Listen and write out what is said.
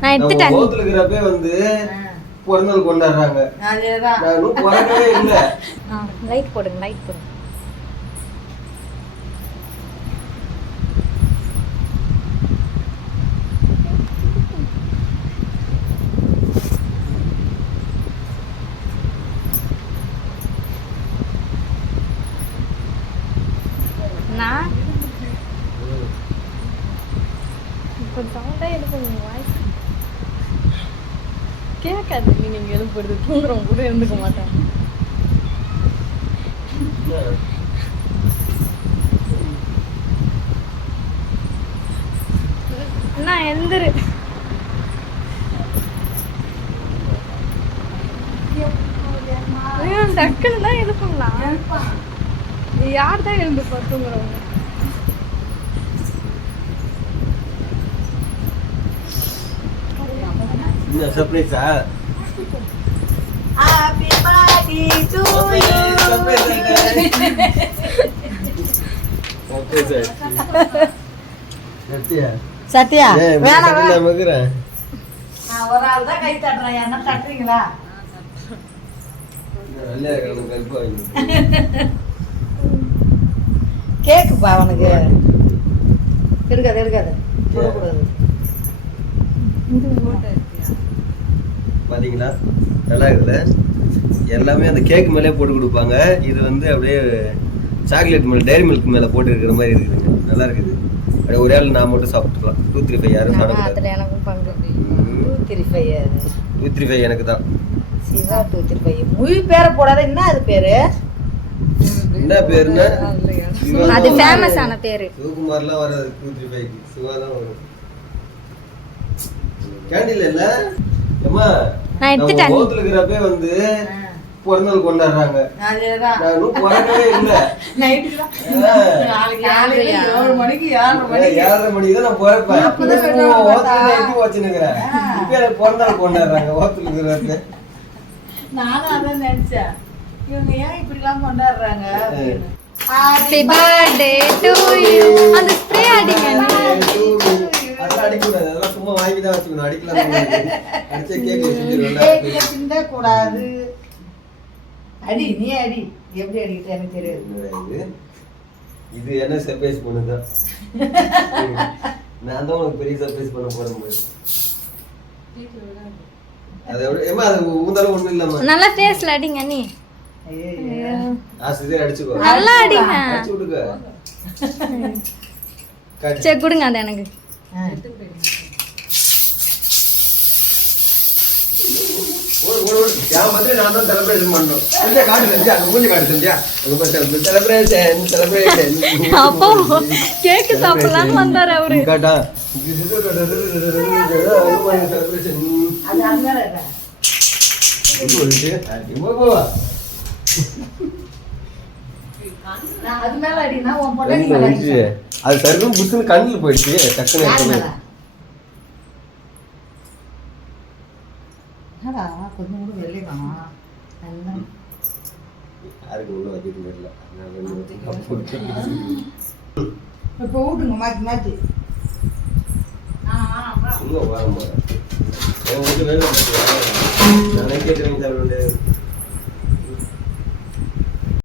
நான் எடுத்துட்டேன். கோத்துல இருக்கிறப்பே வந்து பிறந்தநாள் கொண்டாடுறாங்க. அதேதான். நான் இன்னும் பிறக்கவே இல்ல. லைட் போடுங்க, லைட் போடுங்க. நான் கொஞ்சம் சவுண்டாக எழுப்புங்க, வாய்ஸ் கேட்காது. நீங்கள் எழுப்புறது தூங்குறவங்க கூட இருந்துக்க மாட்டேன். நான் எந்திரு டக்குன்னு தான் எழுப்புங்களா? யார் தான் எழுந்து பார்த்துங்கிறவங்க? சர்ப்ரைஸா? Happy birthday to you. Sathya வேணாம் நான் ஒரு ஆள் தான் கை தட்டுறேன். என்ன தட்டுறீங்களா? கேக்குப்பா அவனுக்கு. எடுக்காது போடக்கூடாது. பாத்தீங்களா நல்லா இருக்குல்ல? எல்லாமே அந்த கேக் மேலே போட்டு கொடுப்பாங்க. இது வந்து அப்படியே சாக்லேட் மேலே, டைரி மில்க் மேலே போட்டு இருக்கிற மாதிரி இருக்குதுங்க. நல்லா இருக்குது. அப்படியே ஒரே ஆள் நான் மட்டும் சாப்பிட்டுக்கலாம். 235 யாரும் சாப்பிடக்கூடாது. எனக்கும் பங்கு. 235 எனக்கு தான். சிவா 235 முழு பேரை போடாத. என்ன அது பேரு? என்ன பேருன்னா அது ஃபேமஸ் ஆன பேரு. சிவகுமார்லாம் வராது 235க்கு. சிவா தான் வரும். கேண்டில் இல்ல அம்மா, நான் எடுத்துட்டேன். கோத்துல இருக்கிறப்பே வந்து பிறந்தநாள் கொண்டாடுறாங்க. அதேதான். நான் இன்னும் பிறக்கவே இல்ல. நைட்டு தான். நாளைக்கு 7 மணிக்கு 7:30 மணிக்கு தான் நான் பிறப்பேன். ஓத்துல வச்சுன்னுக்கிறேன். இப்ப எனக்கு பிறந்தநாள் கொண்டாடுறாங்க ஓத்துல இருக்கிறப்ப. நானும் அதான் நினைச்சேன், இவங்க ஏன் இப்படி எல்லாம் கொண்டாடுறாங்க அப்படின்னு. Happy birthday to you. அந்த ஸ்ப்ரே அடிங்க. அதெல்லாம் அடிக்கூடாது. அதெல்லாம் சும்மா வாங்கி தான் வச்சுக்கணும். அடிக்கலாம். அடிச்ச கேக் வச்சுருவோம்ல. கேக் தின்ன கூடாது. அடி, நீ அடி. எப்படி அடிக்கிட்ட எனக்கு தெரியாது. இது என்ன சர்ப்ரைஸ் பண்ணுதான். நான் தான் உனக்கு பெரிய சர்ப்ரைஸ் பண்ண போறேன். அது ஊந்தாலும் ஒண்ணும் இல்லம்மா. நல்லா ஃபேஸ்ல அடிங்க நீ. ஆசிரியர் அடிச்சுக்கோ. நல்லா அடிங்க. அடிச்சு விடுங்க. சரி கொடுங்க அது எனக்கு. என் மாதிரி நான் தான் செலிப்ரேஷன் பண்ணணும். காட்டு செஞ்சா மூஞ்சி காட்டு செஞ்சா செலிப்ரேஷன். அப்போ கேக்கு சாப்பிடலாம்னு வந்தாரு அவரு. காட்டா அது மேல அடினா உன் பொண்டாட்டி மேல அடி. அது சர்வம் புஷ்னு கண்ணுல போயிடுச்சு. டக்குனு என்னடா கொஞ்சம் கூட வெள்ளை காணோம். யாருக்கு உள்ள வைக்கிறது தெரியல. இப்போ ஊட்டுங்க மாற்றி மாற்றி. இன்னும் வாரம் போறேன். நானே கேட்டு